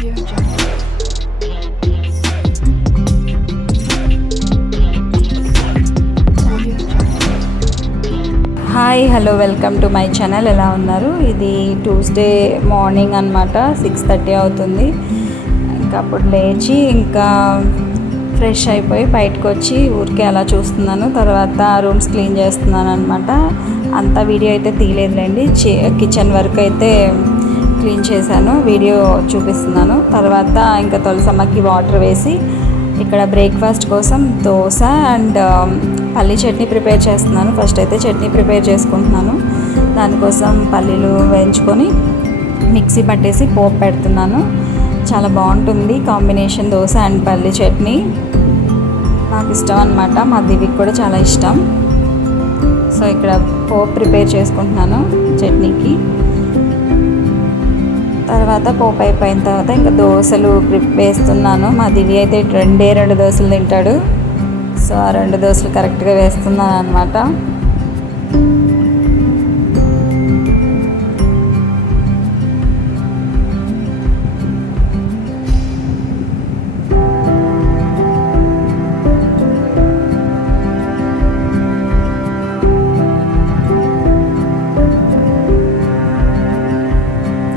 Audio Jungle. Audio Jungle. Hi hello welcome to my channel. ఎలా ఉన్నారు? ఇది Tuesday morning అనమాట. 6:30 అవుతుంది. ఇంకా అప్పుడు లేచి ఇంకా ఫ్రెష్ అయిపోయి బయటకు వచ్చి ఊరికే అలా చూస్తున్నాను. తర్వాత రూమ్స్ క్లీన్ చేస్తున్నాను అనమాట. అంతా వీడియో అయితే తీయలేదులేండి. కిచెన్ వర్క్ అయితే క్లీన్ చేశాను, వీడియో చూపిస్తున్నాను. తర్వాత ఇంకా తులసమ్మకి వాటర్ వేసి ఇక్కడ బ్రేక్ఫాస్ట్ కోసం దోశ అండ్ పల్లీ చట్నీ ప్రిపేర్ చేస్తున్నాను. ఫస్ట్ అయితే చట్నీ ప్రిపేర్ చేసుకుంటున్నాను. దానికోసం పల్లీలు వేయించుకొని మిక్సీ పట్టేసి పోపు పెడుతున్నాను. చాలా బాగుంటుంది కాంబినేషన్, దోశ అండ్ పల్లీ చట్నీ. నాకు ఇష్టం అనమాట, మా దివికి కూడా చాలా ఇష్టం. సో ఇక్కడ పోపు ప్రిపేర్ చేసుకుంటున్నాను చట్నీకి. తర్వాత పోపు అయిపోయిన తర్వాత ఇంకా దోశలు వేస్తున్నాను. మా దివి అయితే రెండు దోశలు తింటాడు. సో ఆ 2 దోశలు కరెక్ట్గా వేస్తున్నాను అనమాట.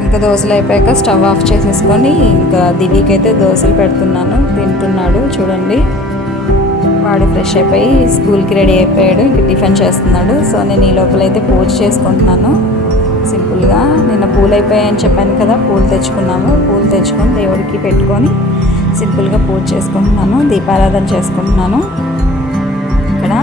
ఇంకా దోశలు అయిపోయాక స్టవ్ ఆఫ్ చేసేసుకొని ఇంకా దివికి అయితే దోశలు పెడుతున్నాను. తింటున్నాడు చూడండి. వాడు ఫ్రెష్ అయిపోయి స్కూల్కి రెడీ అయిపోయాడు. ఇంకా టిఫిన్ చేస్తున్నాడు. సో నేను ఈ లోపల అయితే పూజ చేసుకుంటున్నాను సింపుల్గా. నిన్న పూలు అయిపోయాయని చెప్పాను కదా, పూలు తెచ్చుకున్నాము. పూలు తెచ్చుకొని దేవుడికి పెట్టుకొని సింపుల్గా పూజ చేసుకుంటున్నాను. దీపారాధన చేసుకుంటున్నాను ఇక్కడ.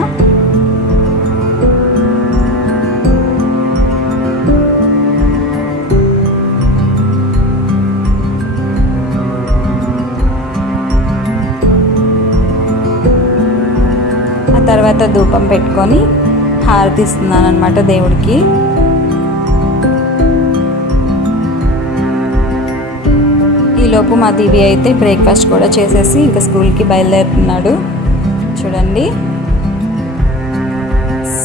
తర్వాత ధూపం పెట్టుకొని హారతి ఇస్తున్నాను అనమాట దేవుడికి. ఈలోపు మా దివి అయితే బ్రేక్ఫాస్ట్ కూడా చేసేసి ఇంకా స్కూల్కి బయలుదేరుతున్నాడు చూడండి.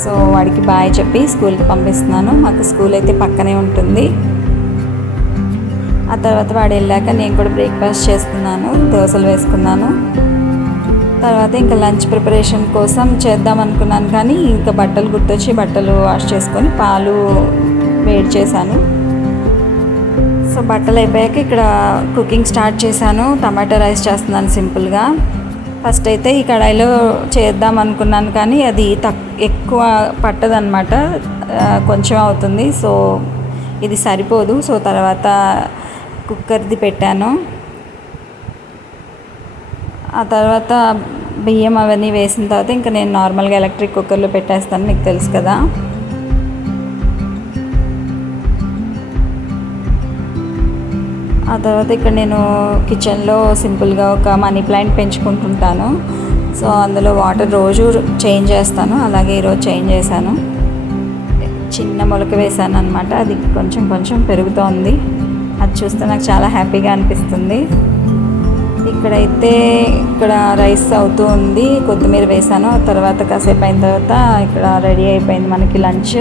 సో వాడికి బాయ్ చెప్పి స్కూల్కి పంపిస్తున్నాను. మాకు స్కూల్ అయితే పక్కనే ఉంటుంది. ఆ తర్వాత వాడు వెళ్ళాక నేను కూడా బ్రేక్ఫాస్ట్ చేస్తున్నాను, దోశలు వేసుకున్నాను. తర్వాత ఇంకా లంచ్ ప్రిపరేషన్ కోసం చేద్దాం అనుకున్నాను, కానీ ఇంకా బట్టలు గుర్తొచ్చి బట్టలు వాష్ చేసుకొని పాలు వేడి చేశాను. సో బట్టలు అయిపోయాక ఇక్కడ కుకింగ్ స్టార్ట్ చేశాను. టమాటా రైస్ చేస్తున్నాను సింపుల్గా. ఫస్ట్ అయితే ఈ కడాయిలో చేద్దాం అనుకున్నాను, కానీ అది ఎక్కువ పట్టదనమాట, కొంచెం అవుతుంది. సో ఇది సరిపోదు. సో తర్వాత కుక్కర్ది పెట్టాను. ఆ తర్వాత బియ్యం అవన్నీ వేసిన తర్వాత ఇంకా నేను నార్మల్గా ఎలక్ట్రిక్ కుక్కర్లో పెట్టేస్తాను, మీకు తెలుసు కదా. ఆ తర్వాత ఇక్కడ నేను కిచెన్లో సింపుల్గా ఒక మనీ ప్లాంట్ పెంచుకుంటుంటాను. సో అందులో వాటర్ రోజు చేంజ్ చేస్తాను. అలాగే ఈరోజు చేంజ్ చేశాను. చిన్న మొలక వేసాను అనమాట. అది కొంచెం కొంచెం పెరుగుతోంది. అది చూస్తే నాకు చాలా హ్యాపీగా అనిపిస్తుంది. ఇక్కడైతే ఇక్కడ రైస్ అవుతూ ఉంది. కొత్తిమీర వేసాను. తర్వాత కాసేపు అయిన తర్వాత ఇక్కడ రెడీ అయిపోయింది మనకి లంచ్.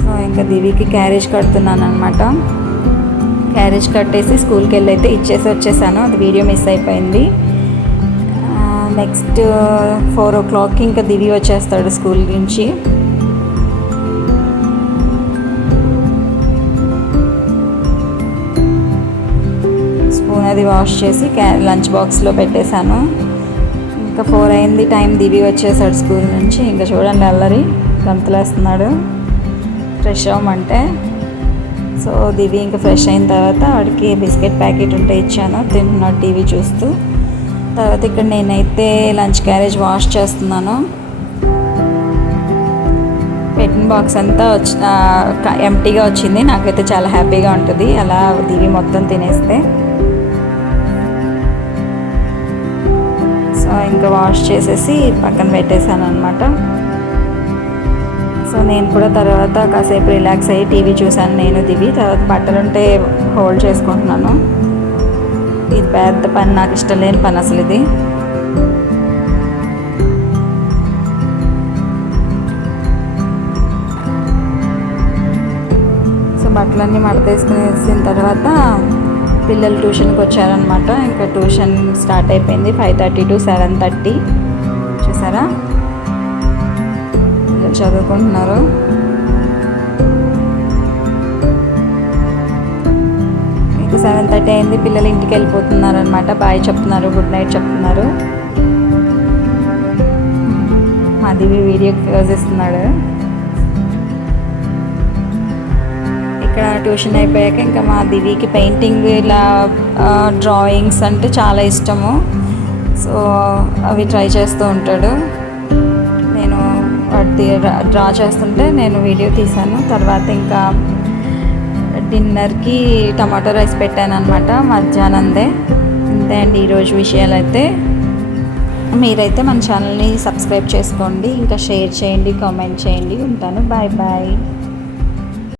సో ఇంకా దివికి క్యారేజ్ కడుతున్నాను అనమాట. క్యారేజ్ కట్టేసి స్కూల్కి వెళ్ళి అయితే ఇచ్చేసి వచ్చేసాను. అది వీడియో మిస్ అయిపోయింది. నెక్స్ట్ 4 o'clockకి ఇంకా దివి వచ్చేస్తాడు స్కూల్ నుంచి. అది వాష్ చేసి లంచ్ బాక్స్లో పెట్టేశాను. ఇంకా 4 అయింది టైం. దివి వచ్చేసాడు స్కూల్ నుంచి. ఇంకా చూడండి అల్లరి గంతులేస్తున్నాడు ఫ్రెష్ అవ్వమంటే. సో దివి ఇంకా ఫ్రెష్ అయిన తర్వాత వాడికి బిస్కెట్ ప్యాకెట్ ఉంటే ఇచ్చాను, తింటున్నాడు టీవీ చూస్తూ. తర్వాత ఇక్కడ నేనైతే లంచ్ క్యారేజ్ వాష్ చేస్తున్నాను. పెట్టిన బాక్స్ అంతా ఎంటీగా వచ్చింది. నాకైతే చాలా హ్యాపీగా ఉంటుంది అలా దివి మొత్తం తినేస్తే. ఇంకా వాష్ చేసేసి పక్కన పెట్టేశాను అనమాట. సో నేను కూడా తర్వాత కాసేపు రిలాక్స్ అయ్యి టీవీ చూశాను నేను దివి. తర్వాత బట్టలుంటే హోల్డ్ చేసుకుంటున్నాను. ఇది పెద్ద పని, నాకు ఇష్టం లేని పని అసలు ఇది. సో బట్టలన్నీ మడతేసుకునేసిన తర్వాత పిల్లలు ట్యూషన్కి వచ్చారనమాట. ఇంకా ట్యూషన్ స్టార్ట్ అయిపోయింది 5:30 to 7:30. చూసారా పిల్లలు చదువుకుంటున్నారు. ఇంకా 7:30 అయింది, పిల్లలు ఇంటికి వెళ్ళిపోతున్నారు అనమాట. బాయ్ చెప్తున్నారు, గుడ్ నైట్ చెప్తున్నారు. మా దివి వీడియో క్లోజ్ ఇస్తున్నాడు. ఇక్కడ ట్యూషన్ అయిపోయాక ఇంకా మా దివికి పెయింటింగ్ ఇలా డ్రాయింగ్స్ అంటే చాలా ఇష్టము. సో అవి ట్రై చేస్తూ ఉంటాడు. నేను వాటి డ్రా చేస్తుంటే నేను వీడియో తీశాను. తర్వాత ఇంకా డిన్నర్కి టమాటో రైస్ పెట్టాను అనమాట మధ్యాహ్నందే. అంతే అండి ఈరోజు విషయాలు అయితే. మీరైతే మన ఛానల్ని సబ్స్క్రైబ్ చేసుకోండి, ఇంకా షేర్ చేయండి, కామెంట్ చేయండి. ఉంటాను, బాయ్ బాయ్.